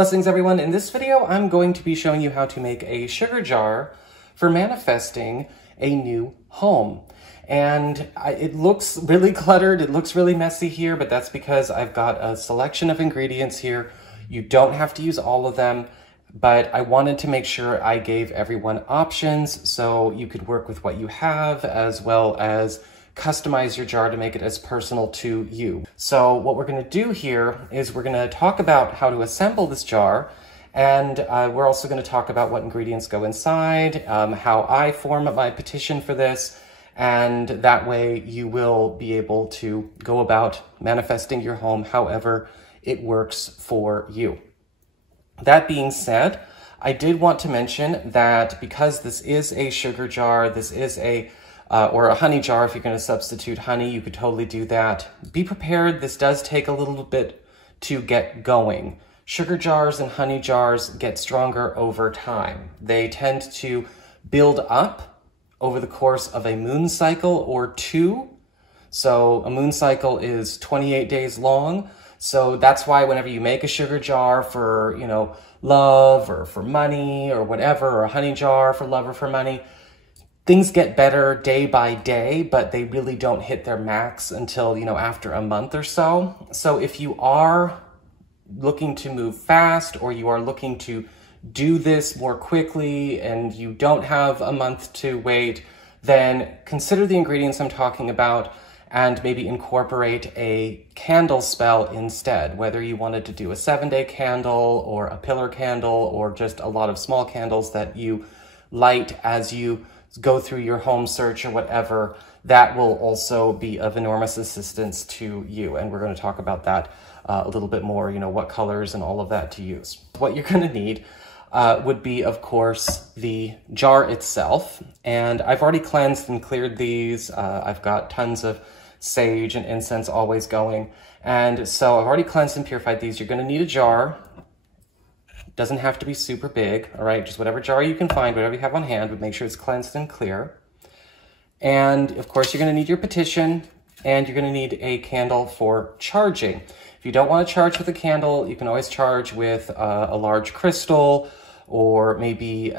Blessings everyone. In this video, I'm going to be showing you how to make a sugar jar for manifesting a new home. And it looks really cluttered, it looks really messy here, but that's because I've got a selection of ingredients here. You don't have to use all of them, but I wanted to make sure I gave everyone options so you could work with what you have as well as customize your jar to make it as personal to you. So what we're going to do here is we're going to talk about how to assemble this jar, and we're also going to talk about what ingredients go inside, how I form my petition for this, and that way you will be able to go about manifesting your home however it works for you. That being said, I did want to mention that because this is a sugar jar, this is or a honey jar. If you're going to substitute honey, you could totally do that. Be prepared, this does take a little bit to get going. Sugar jars and honey jars get stronger over time. They tend to build up over the course of a moon cycle or two. So a moon cycle is 28 days long. So that's why whenever you make a sugar jar for, love or for money or whatever, or a honey jar for love or for money, things get better day by day, but they really don't hit their max until, after a month or so. So if you are looking to move fast or you are looking to do this more quickly and you don't have a month to wait, then consider the ingredients I'm talking about and maybe incorporate a candle spell instead, whether you wanted to do a 7-day candle or a pillar candle or just a lot of small candles that you light as you go through your home search or whatever. That will also be of enormous assistance to you. And we're going to talk about that a little bit more, what colors and all of that to use. What you're going to need would be, of course, the jar itself. And I've already cleansed and cleared these. I've got tons of sage and incense always going. And so I've already cleansed and purified these. You're going to need a jar. Doesn't have to be super big, all right? Just whatever jar you can find, whatever you have on hand, but make sure it's cleansed and clear. And of course, you're gonna need your petition, and you're gonna need a candle for charging. If you don't wanna charge with a candle, you can always charge with a large crystal, or maybe,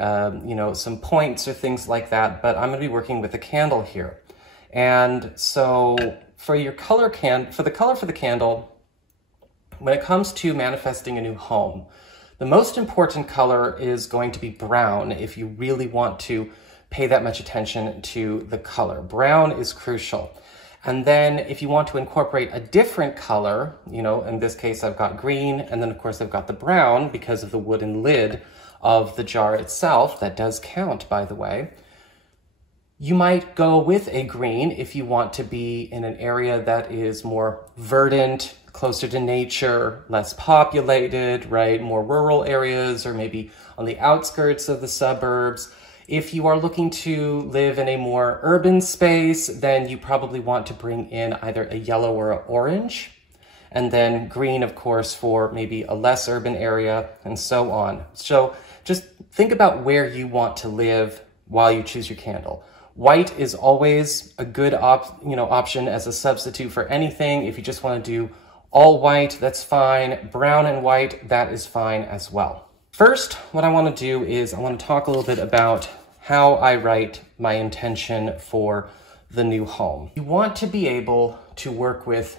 some points or things like that, but I'm gonna be working with a candle here. And so for your color for the color for the candle, when it comes to manifesting a new home, the most important color is going to be brown if you really want to pay that much attention to the color. Brown is crucial. And then if you want to incorporate a different color, in this case I've got green, and then of course I've got the brown because of the wooden lid of the jar itself. That does count, by the way. You might go with a green if you want to be in an area that is more verdant, closer to nature, less populated, right? More rural areas, or maybe on the outskirts of the suburbs. If you are looking to live in a more urban space, then you probably want to bring in either a yellow or an orange, and then green, of course, for maybe a less urban area, and so on. So just think about where you want to live while you choose your candle. White is always a good option as a substitute for anything. If you just want to do all white, that's fine. Brown and white, that is fine as well. First, what I want to do is I want to talk a little bit about how I write my intention for the new home. You want to be able to work with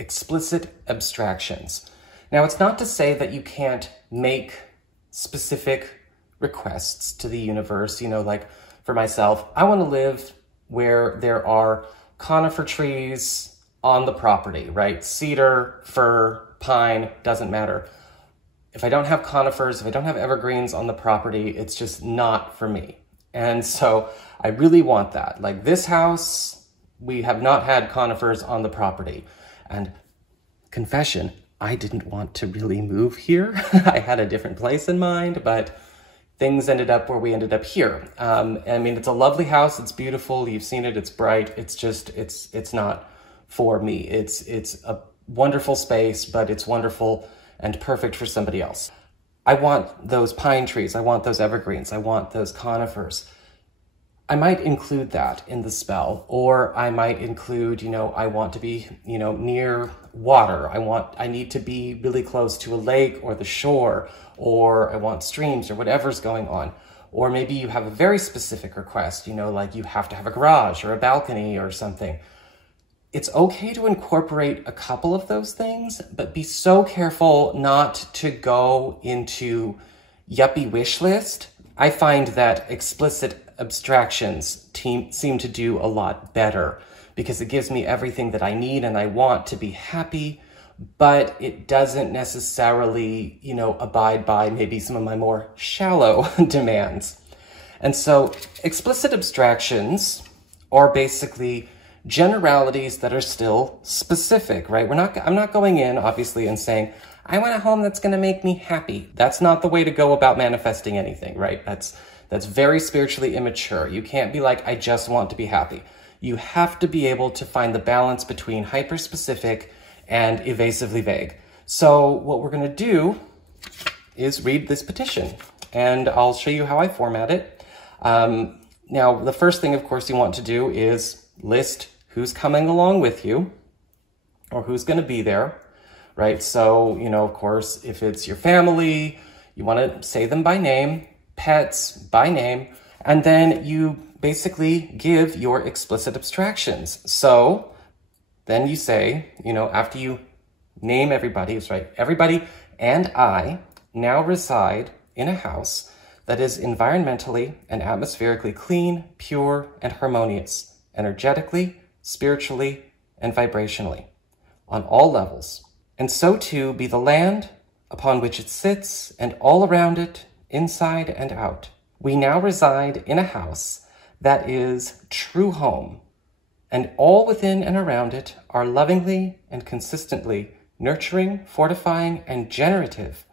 explicit abstractions. Now, it's not to say that you can't make specific requests to the universe, like for myself, I want to live where there are conifer trees on the property, right? Cedar, fir, pine, doesn't matter. If I don't have conifers, if I don't have evergreens on the property, it's just not for me. And so I really want that. Like this house, we have not had conifers on the property. And confession, I didn't want to really move here. I had a different place in mind, but things ended up where we ended up here. I mean, it's a lovely house. It's beautiful. You've seen it. It's bright. It's just, it's not for me. It's a wonderful space, but it's wonderful and perfect for somebody else. I want those pine trees. I want those evergreens. I want those conifers. I might include that in the spell, or I might include, I want to be, near water. I need to be really close to a lake or the shore, or I want streams or whatever's going on. Or maybe you have a very specific request, like you have to have a garage or a balcony or something. It's okay to incorporate a couple of those things, but be so careful not to go into yuppie wish list. I find that explicit abstractions seem to do a lot better because it gives me everything that I need and I want to be happy, but it doesn't necessarily, abide by maybe some of my more shallow demands. And so explicit abstractions are basically generalities that are still specific, right? I'm not going in, obviously, and saying, I want a home that's going to make me happy. That's not the way to go about manifesting anything, right? That's very spiritually immature. You can't be like, I just want to be happy. You have to be able to find the balance between hyper-specific and evasively vague. So what we're going to do is read this petition, and I'll show you how I format it. Now, the first thing, of course, you want to do is list who's coming along with you or who's going to be there, right? So, of course, if it's your family, you want to say them by name, pets by name, and then you basically give your explicit abstractions. So then you say, after you name everybody, it's right, everybody and I now reside in a house that is environmentally and atmospherically clean, pure, and harmonious, energetically, spiritually, and vibrationally, on all levels. And so too be the land upon which it sits and all around it, inside and out. We now reside in a house that is true home, and all within and around it are lovingly and consistently nurturing, fortifying, and generative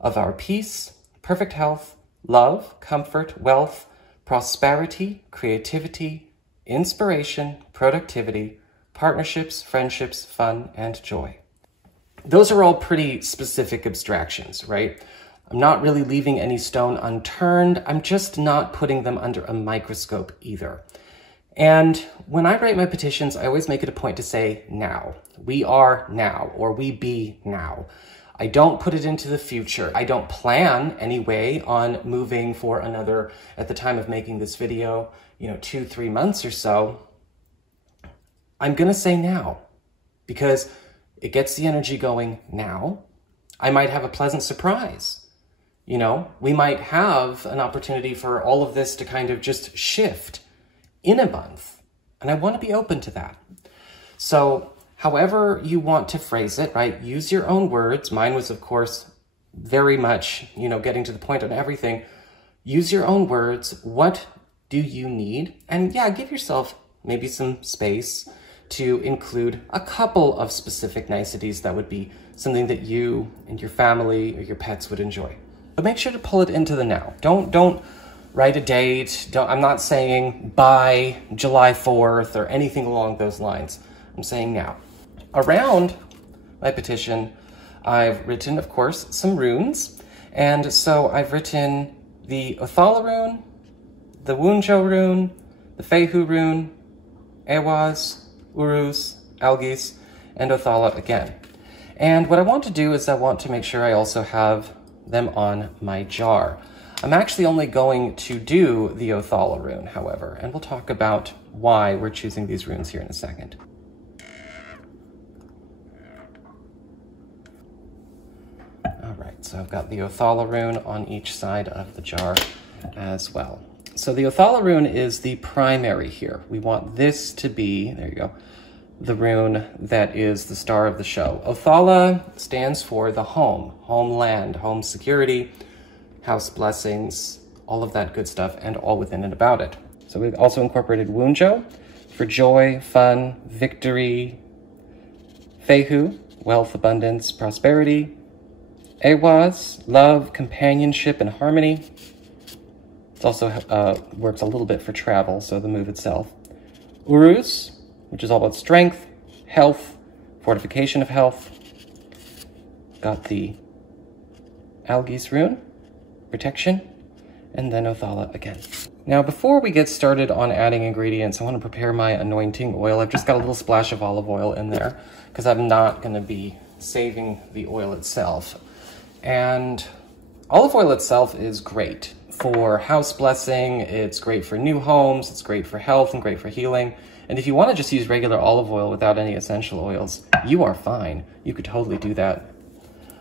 of our peace, perfect health, love, comfort, wealth, prosperity, creativity, inspiration, productivity, partnerships, friendships, fun, and joy. Those are all pretty specific abstractions, right? I'm not really leaving any stone unturned. I'm just not putting them under a microscope either. And when I write my petitions, I always make it a point to say now. We are now, or we be now. I don't put it into the future. I don't plan anyway on moving for another, at the time of making this video, 2-3 months or so. I'm gonna say now, because it gets the energy going now. I might have a pleasant surprise. We might have an opportunity for all of this to kind of just shift in a month. And I want to be open to that. So however you want to phrase it, right? Use your own words. Mine was, of course, very much, getting to the point on everything. Use your own words. What do you need? And yeah, give yourself maybe some space to include a couple of specific niceties that would be something that you and your family or your pets would enjoy. But make sure to pull it into the now. Don't write a date. I'm not saying by July 4th or anything along those lines. I'm saying now. Around my petition, I've written, of course, some runes. And so I've written the Othala rune, the Wunjo rune, the Fehu rune, Ewaz, Uruz, Algis, and Othala again. And what I want to do is I want to make sure I also have them on my jar. I'm actually only going to do the Othala rune, however, and we'll talk about why we're choosing these runes here in a second. All right, so I've got the Othala rune on each side of the jar as well. So the Othala rune is the primary here. We want this to be, there you go, the rune that is the star of the show. Othala stands for the home, homeland, home security, house blessings, all of that good stuff, and all within and about it. So we've also incorporated Wunjo for joy, fun, victory, Fehu, wealth, abundance, prosperity, Ewaz, love, companionship, and harmony. It also works a little bit for travel, so the move itself. Uruz, which is all about strength, health, fortification of health. Got the Algis rune, protection. and then Othala again. Now, before we get started on adding ingredients, I want to prepare my anointing oil. I've just got a little splash of olive oil in there because I'm not going to be saving the oil itself. And olive oil itself is great for house blessing. It's great for new homes. It's great for health and great for healing. And if you want to just use regular olive oil without any essential oils, you are fine. You could totally do that.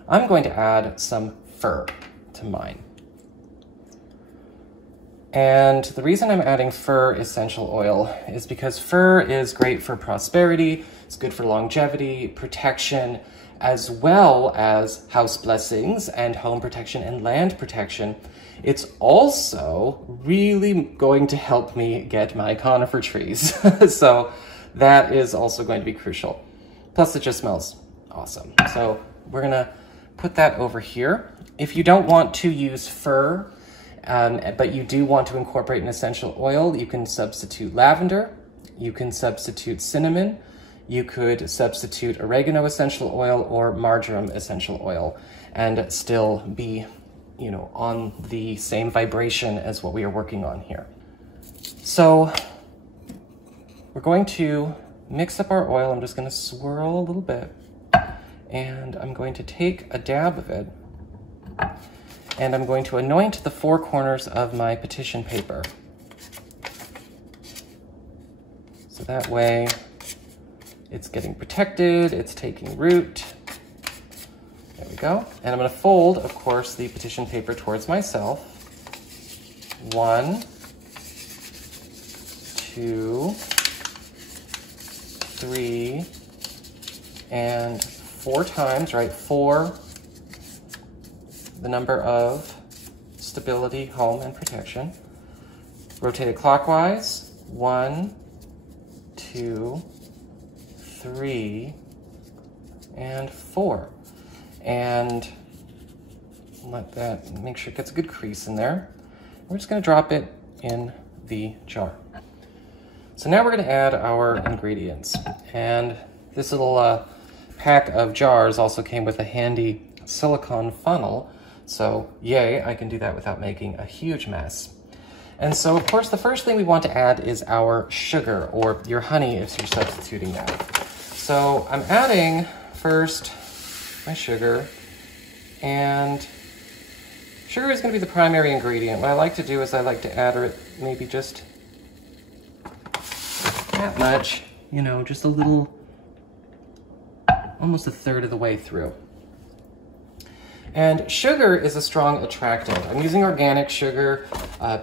I'm going to add some fir to mine. And the reason I'm adding fir essential oil is because fir is great for prosperity, it's good for longevity, protection, as well as house blessings and home protection and land protection. It's also really going to help me get my conifer trees. So that is also going to be crucial. Plus it just smells awesome. So we're gonna put that over here. If you don't want to use fir, but you do want to incorporate an essential oil, you can substitute lavender, you can substitute cinnamon, you could substitute oregano essential oil or marjoram essential oil and still be, you know, on the same vibration as what we are working on here. So we're going to mix up our oil. I'm just going to swirl a little bit, and I'm going to take a dab of it, and I'm going to anoint the four corners of my petition paper. So that way it's getting protected, it's taking root. There we go. And I'm going to fold, of course, the petition paper towards myself. 1, 2, 3, and 4 times, right? 4, the number of stability, home, and protection. Rotate it clockwise. 1, 2, 3, and 4. And let that, make sure it gets a good crease in there. We're just going to drop it in the jar. So now we're going to add our ingredients. And this little pack of jars also came with a handy silicone funnel. So yay, I can do that without making a huge mess. And so, of course, the first thing we want to add is our sugar, or your honey if you're substituting that. So I'm adding first my sugar, and sugar is going to be the primary ingredient. What I like to do is I like to add it maybe just that much, you know, just a little, almost a third of the way through. And sugar is a strong attractant. I'm using organic sugar.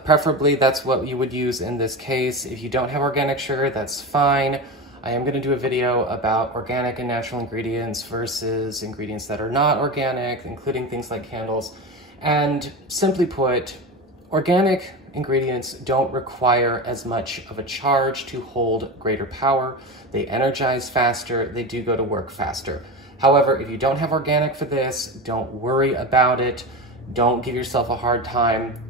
Preferably that's what you would use in this case. If you don't have organic sugar, that's fine. I am going to do a video about organic and natural ingredients versus ingredients that are not organic, including things like candles. And simply put, organic ingredients don't require as much of a charge to hold greater power. They energize faster. They do go to work faster. However, if you don't have organic for this, don't worry about it. Don't give yourself a hard time.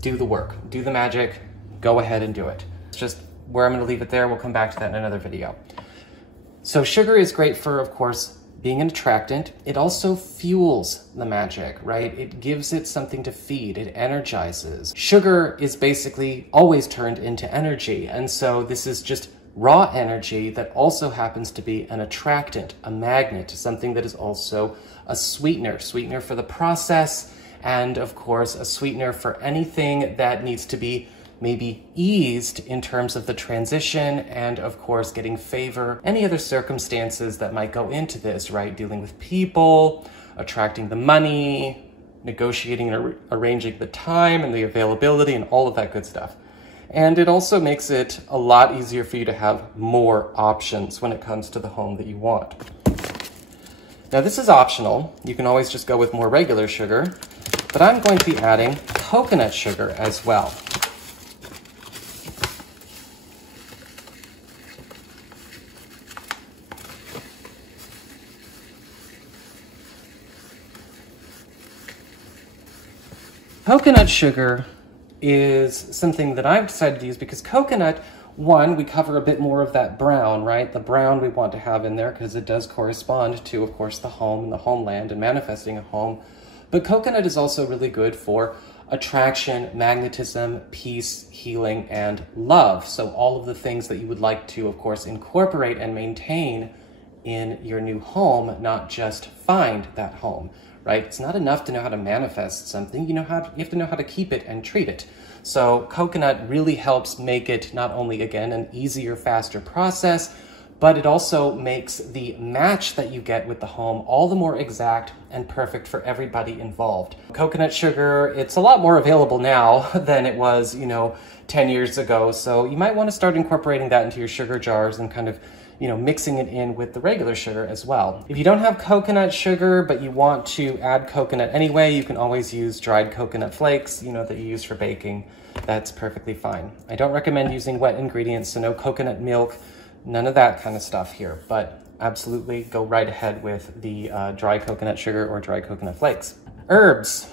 Do the work, do the magic, go ahead and do it. It's just where I'm going to leave it there. We'll come back to that in another video. So sugar is great for, of course, being an attractant. It also fuels the magic, right? It gives it something to feed. It energizes. Sugar is basically always turned into energy. And so this is just raw energy that also happens to be an attractant, a magnet, something that is also a sweetener for the process, and of course a sweetener for anything that needs to be maybe eased in terms of the transition, and of course getting favor, any other circumstances that might go into this, right? Dealing with people, attracting the money, negotiating and arranging the time and the availability and all of that good stuff. And it also makes it a lot easier for you to have more options when it comes to the home that you want. Now this is optional. You can always just go with more regular sugar, but I'm going to be adding coconut sugar as well. Coconut sugar is something that I've decided to use because coconut, one, we cover a bit more of that brown, right? The brown we want to have in there because it does correspond to, of course, the home and the homeland and manifesting a home. But coconut is also really good for attraction, magnetism, peace, healing, and love. So all of the things that you would like to, of course, incorporate and maintain in your new home, not just find that home, right? It's not enough to know how to manifest something. You have to know how to keep it and treat it. So coconut really helps make it not only, again, an easier, faster process, but it also makes the match that you get with the home all the more exact and perfect for everybody involved. Coconut sugar, it's a lot more available now than it was, 10 years ago. So you might want to start incorporating that into your sugar jars and kind of, mixing it in with the regular sugar as well. If you don't have coconut sugar, but you want to add coconut anyway, you can always use dried coconut flakes, that you use for baking. That's perfectly fine. I don't recommend using wet ingredients, so no coconut milk, none of that kind of stuff here, but absolutely go right ahead with the dry coconut sugar or dry coconut flakes. Herbs.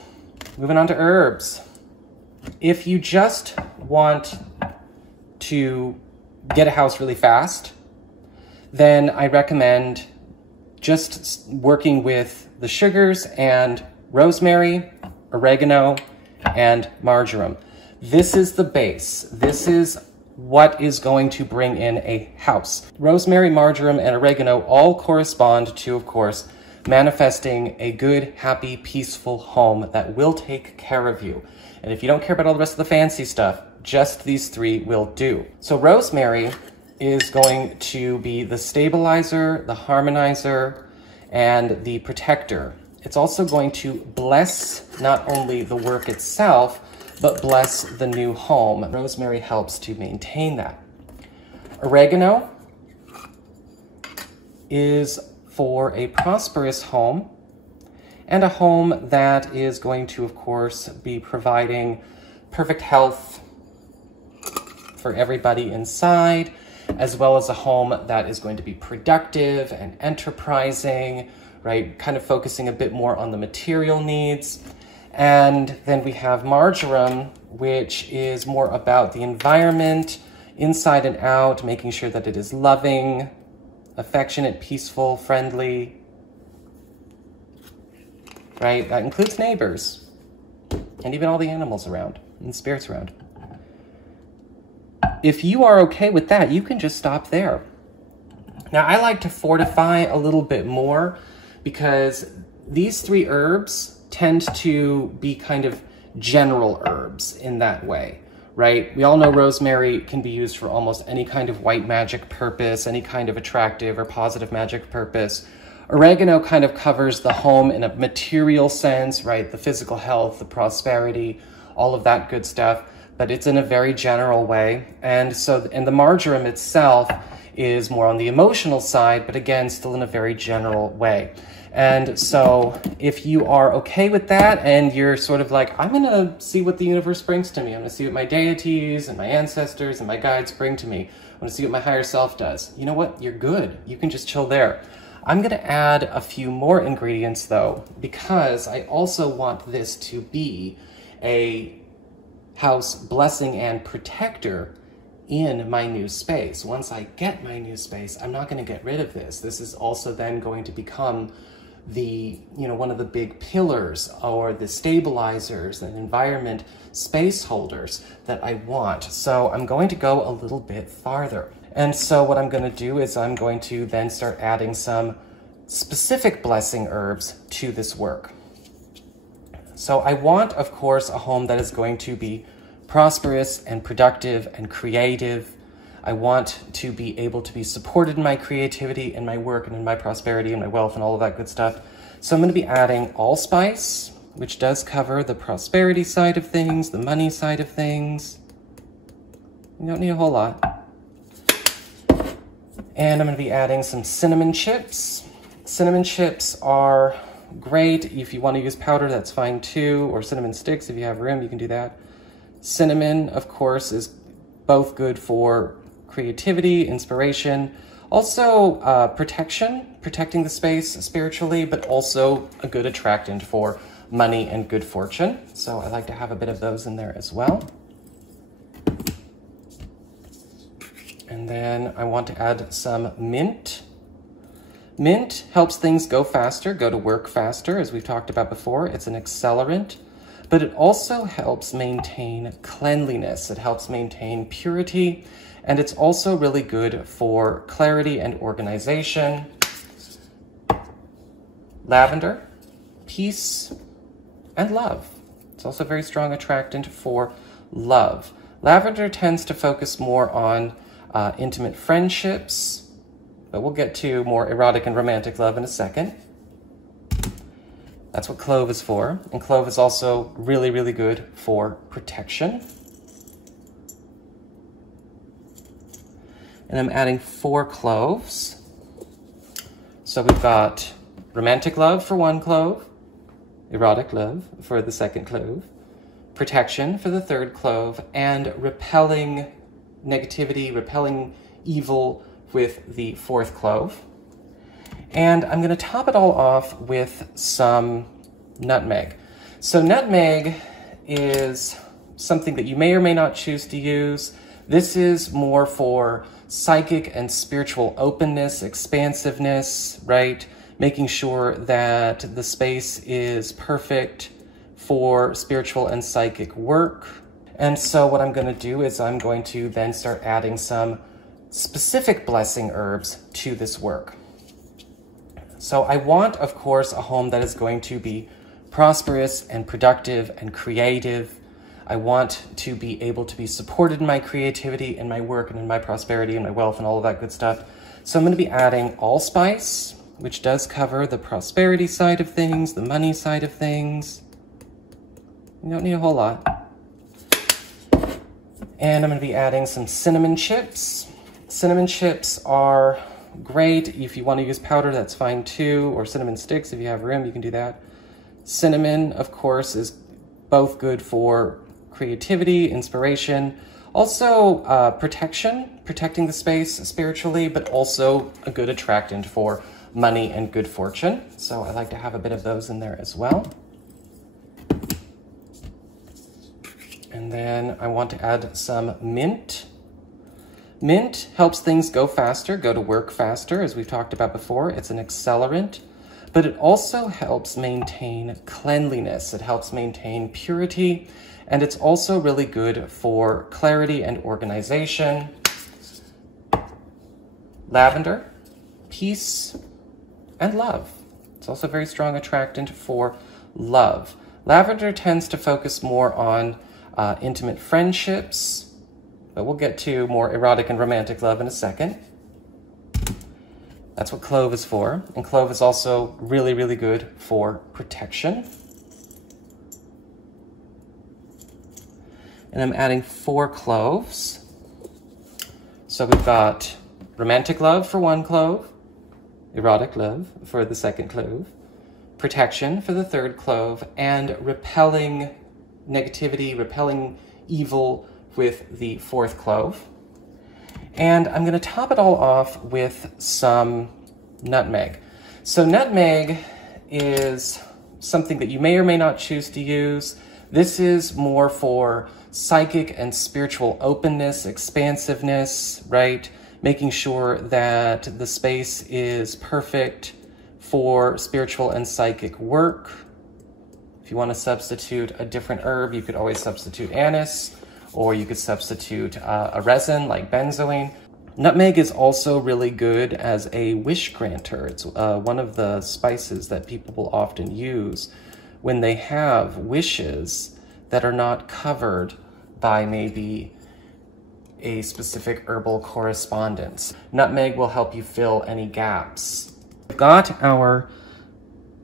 Moving on to herbs. If you just want to get a house really fast, then I recommend just working with the sugars and rosemary, oregano, and marjoram. This is the base. This is what is going to bring in a house. Rosemary, marjoram, and oregano all correspond to, of course, manifesting a good, happy, peaceful home that will take care of you. And if you don't care about all the rest of the fancy stuff, just these three will do. So rosemary is going to be the stabilizer, the harmonizer, and the protector. It's also going to bless not only the work itself, but bless the new home. Rosemary helps to maintain that. Oregano is for a prosperous home and a home that is going to, of course, be providing perfect health for everybody inside, as well as a home that is going to be productive and enterprising, right? Kind of focusing a bit more on the material needs. And then we have marjoram, which is more about the environment, inside and out, making sure that it is loving, affectionate, peaceful, friendly, right? That includes neighbors and even all the animals around and spirits around. If you are okay with that, you can just stop there. Now, I like to fortify a little bit more because these three herbs tend to be kind of general herbs in that way, right? We all know rosemary can be used for almost any kind of white magic purpose, any kind of attractive or positive magic purpose. Oregano kind of covers the home in a material sense, right? The physical health, the prosperity, all of that good stuff, but it's in a very general way. And the marjoram itself is more on the emotional side, but again, still in a very general way. And so if you are okay with that and you're sort of like, I'm gonna see what the universe brings to me. I'm gonna see what my deities and my ancestors and my guides bring to me. I'm gonna see what my higher self does. You know what? You're good. You can just chill there. I'm gonna add a few more ingredients though, because I also want this to be a house blessing and protector in my new space. Once I get my new space, I'm not going to get rid of this. This is also then going to become the, one of the big pillars or the stabilizers and environment space holders that I want. So I'm going to go a little bit farther. And so what I'm going to do is I'm going to then start adding some specific blessing herbs to this work. So I want, of course, a home that is going to be prosperous and productive and creative. I want to be able to be supported in my creativity, in my work, and in my prosperity, and my wealth, and all of that good stuff. So I'm going to be adding allspice, which does cover the prosperity side of things, the money side of things. You don't need a whole lot. And I'm going to be adding some cinnamon chips. Cinnamon chips are great. If you want to use powder, that's fine too, or cinnamon sticks. If you have room, you can do that. Cinnamon, of course, is both good for creativity, inspiration, also protecting the space spiritually, but also a good attractant for money and good fortune. So I like to have a bit of those in there as well. And then I want to add some mint. Mint helps things go faster, go to work faster, as we've talked about before. It's an accelerant, but it also helps maintain cleanliness. It helps maintain purity, and it's also really good for clarity and organization. Lavender, peace, and love. It's also a very strong attractant for love. Lavender tends to focus more on intimate friendships, but we'll get to more erotic and romantic love in a second. That's what clove is for. And clove is also really, really good for protection. And I'm adding 4 cloves. So we've got romantic love for 1 clove, erotic love for the 2nd clove, protection for the 3rd clove, and repelling negativity, repelling evil with the 4th clove. And I'm going to top it all off with some nutmeg. So nutmeg is something that you may or may not choose to use. This is more for psychic and spiritual openness, expansiveness, right? Making sure that the space is perfect for spiritual and psychic work. And so what I'm going to do is I'm going to then start adding some specific blessing herbs to this work. So I want, of course, a home that is going to be prosperous and productive and creative. I want to be able to be supported in my creativity and my work and in my prosperity and my wealth and all of that good stuff. So I'm going to be adding allspice, which does cover the prosperity side of things, the money side of things. You don't need a whole lot. And I'm going to be adding some cinnamon chips. Cinnamon chips are great. If you want to use powder, that's fine too, or cinnamon sticks. If you have room, you can do that. Cinnamon, of course, is both good for creativity, inspiration, also protecting the space spiritually, but also a good attractant for money and good fortune. So I like to have a bit of those in there as well. And then I want to add some mint. Mint helps things go faster, go to work faster, as we've talked about before. It's an accelerant, but it also helps maintain cleanliness. It helps maintain purity, and it's also really good for clarity and organization. Lavender, peace, and love. It's also a very strong attractant for love. Lavender tends to focus more on intimate friendships, but we'll get to more erotic and romantic love in a second. That's what clove is for. And clove is also really, really good for protection. And I'm adding 4 cloves. So we've got romantic love for 1 clove, erotic love for the 2nd clove, protection for the 3rd clove, and repelling negativity, repelling evil with the 4th clove. And I'm going to top it all off with some nutmeg. So nutmeg is something that you may or may not choose to use. This is more for psychic and spiritual openness, expansiveness, right? Making sure that the space is perfect for spiritual and psychic work. If you want to substitute a different herb, you could always substitute anise, or you could substitute a resin like benzoin. Nutmeg is also really good as a wish granter. It's one of the spices that people will often use when they have wishes that are not covered by maybe a specific herbal correspondence. Nutmeg will help you fill any gaps. We've got our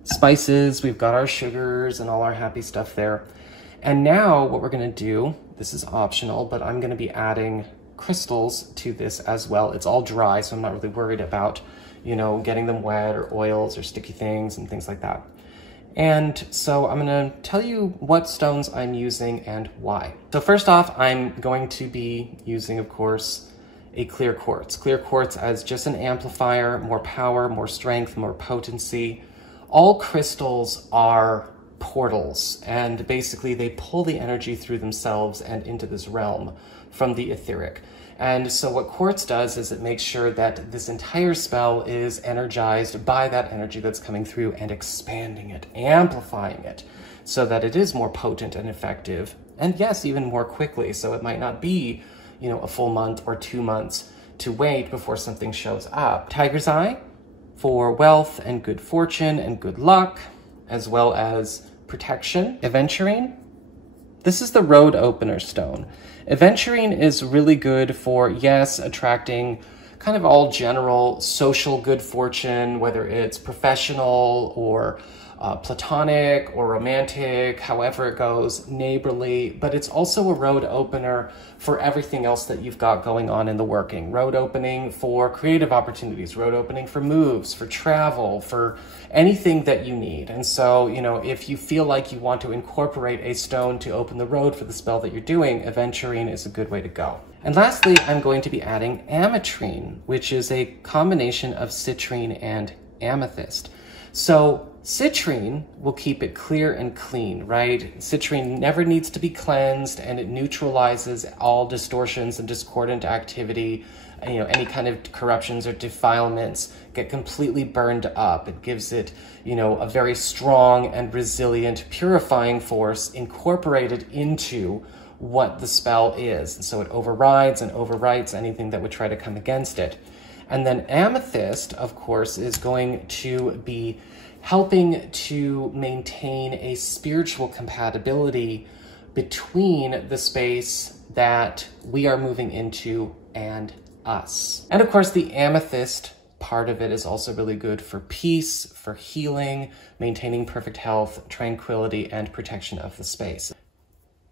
spices, we've got our sugars and all our happy stuff there. And now what we're gonna do, this is optional, but I'm gonna be adding crystals to this as well. It's all dry, so I'm not really worried about, you know, getting them wet or oils or sticky things and things like that. And so I'm gonna tell you what stones I'm using and why. So first off, I'm going to be using, of course, a clear quartz. Clear quartz as just an amplifier, more power, more strength, more potency. All crystals are portals, and basically they pull the energy through themselves and into this realm from the etheric. And so what quartz does is it makes sure that this entire spell is energized by that energy that's coming through and expanding it, amplifying it. so that it is more potent and effective. And yes, even more quickly. So it might not be, you know, a full month or 2 months to wait before something shows up. Tiger's Eye for wealth and good fortune and good luck, as well as protection. Aventurine, this is the road opener stone. Aventurine is really good for, yes, attracting kind of all general social good fortune, whether it's professional or platonic or romantic, however it goes, neighborly, but it's also a road opener for everything else that you've got going on in the working. Road opening for creative opportunities, road opening for moves, for travel, for anything that you need. And so, you know, if you feel like you want to incorporate a stone to open the road for the spell that you're doing, aventurine is a good way to go. And lastly, I'm going to be adding ametrine, which is a combination of citrine and amethyst. So citrine will keep it clear and clean, right? Citrine never needs to be cleansed, and it neutralizes all distortions and discordant activity. You know, any kind of corruptions or defilements get completely burned up. It gives it, you know, a very strong and resilient purifying force incorporated into what the spell is. And so it overrides and overwrites anything that would try to come against it. And then amethyst, of course, is going to be helping to maintain a spiritual compatibility between the space that we are moving into and us. And of course, the amethyst part of it is also really good for peace, for healing, maintaining perfect health, tranquility, and protection of the space.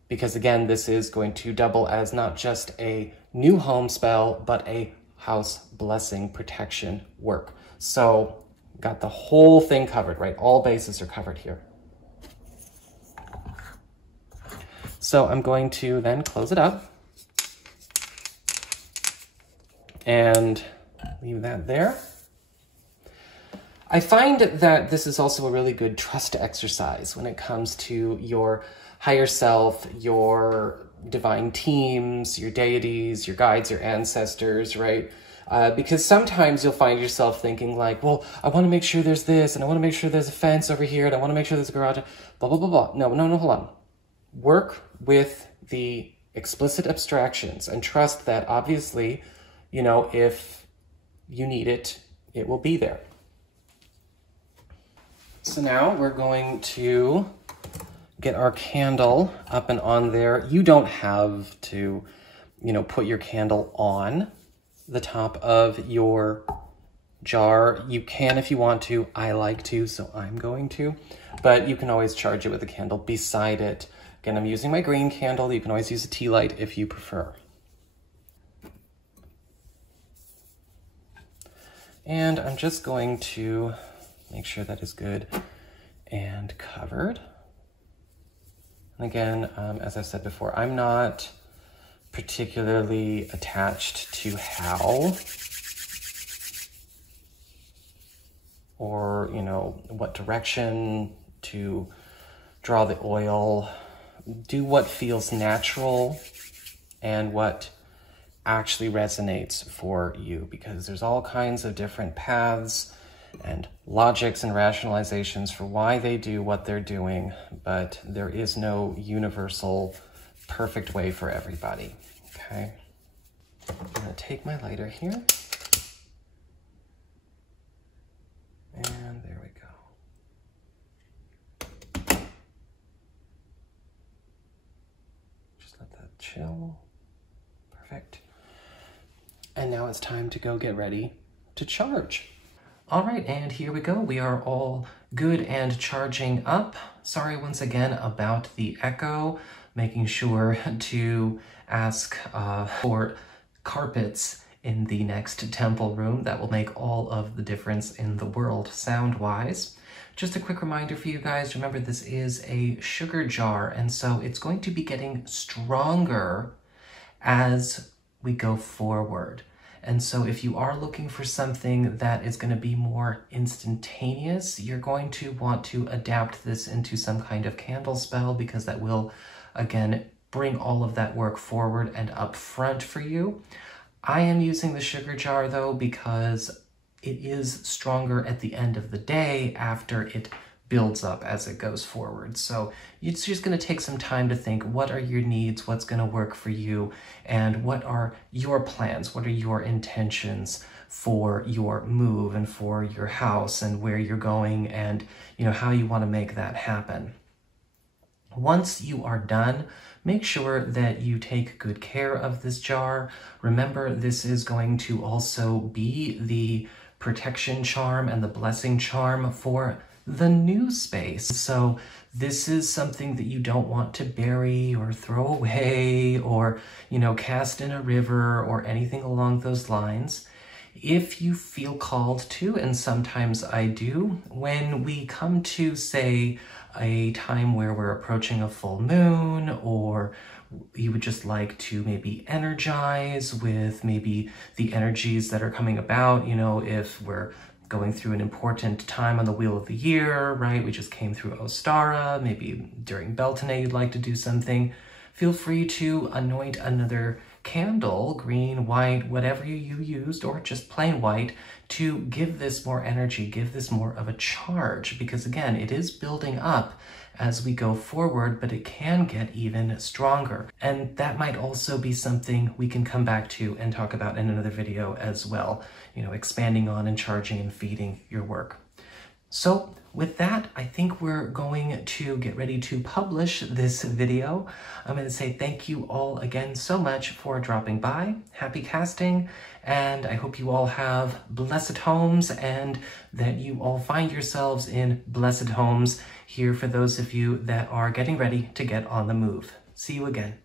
Because again, this is going to double as not just a new home spell, but a house blessing protection work. So got the whole thing covered, right? All bases are covered here. So I'm going to then close it up and leave that there. I find that this is also a really good trust exercise when it comes to your higher self, your divine teams, your deities, your guides, your ancestors, right? Because sometimes you'll find yourself thinking like, well, I want to make sure there's this, and I want to make sure there's a fence over here, and I want to make sure there's a garage, blah, blah, blah, blah. No, hold on. Work with the explicit abstractions and trust that obviously, you know, if you need it, it will be there. So now we're going to get our candle up and on there. You don't have to, you know, put your candle on the top of your jar. You can if you want to. I like to, so I'm going to. But you can always charge it with a candle beside it. Again, I'm using my green candle. You can always use a tea light if you prefer. And I'm just going to make sure that is good and covered. And again, as I said before, I'm not particularly attached to how or, you know, what direction to draw the oil. Do what feels natural and what actually resonates for you, because there's all kinds of different paths and logics and rationalizations for why they do what they're doing, but there is no universal perfect way for everybody, okay? I'm gonna take my lighter here, and there we go. Just let that chill, perfect. And now it's time to go get ready to charge. All right, and here we go. We are all good and charging up. Sorry once again about the echo. Making sure to ask for carpets in the next temple room. That will make all of the difference in the world sound-wise. Just a quick reminder for you guys, remember this is a sugar jar, and so it's going to be getting stronger as we go forward. And so if you are looking for something that is going to be more instantaneous, you're going to want to adapt this into some kind of candle spell, because that will, again, bring all of that work forward and up front for you. I am using the sugar jar though, because it is stronger at the end of the day after it builds up as it goes forward. So it's just going to take some time to think, what are your needs, what's going to work for you, and what are your plans, what are your intentions for your move and for your house and where you're going, and how you want to make that happen. Once you are done, make sure that you take good care of this jar. Remember, this is going to also be the protection charm and the blessing charm for the new space. So this is something that you don't want to bury or throw away or, cast in a river or anything along those lines. If you feel called to, and sometimes I do, when we come to, say, a time where we're approaching a full moon, or you would just like to maybe energize with maybe the energies that are coming about, if we're going through an important time on the wheel of the year, right? We just came through Ostara, maybe during Beltane you'd like to do something. Feel free to anoint another candle, green, white, whatever you used, or just plain white, to give this more energy, give this more of a charge, because again, it is building up as we go forward, but it can get even stronger. And that might also be something we can come back to and talk about in another video as well, expanding on and charging and feeding your work. So with that, I think we're going to get ready to publish this video. I'm going to say thank you all again so much for dropping by. Happy casting, and I hope you all have blessed homes and that you all find yourselves in blessed homes here for those of you that are getting ready to get on the move. See you again.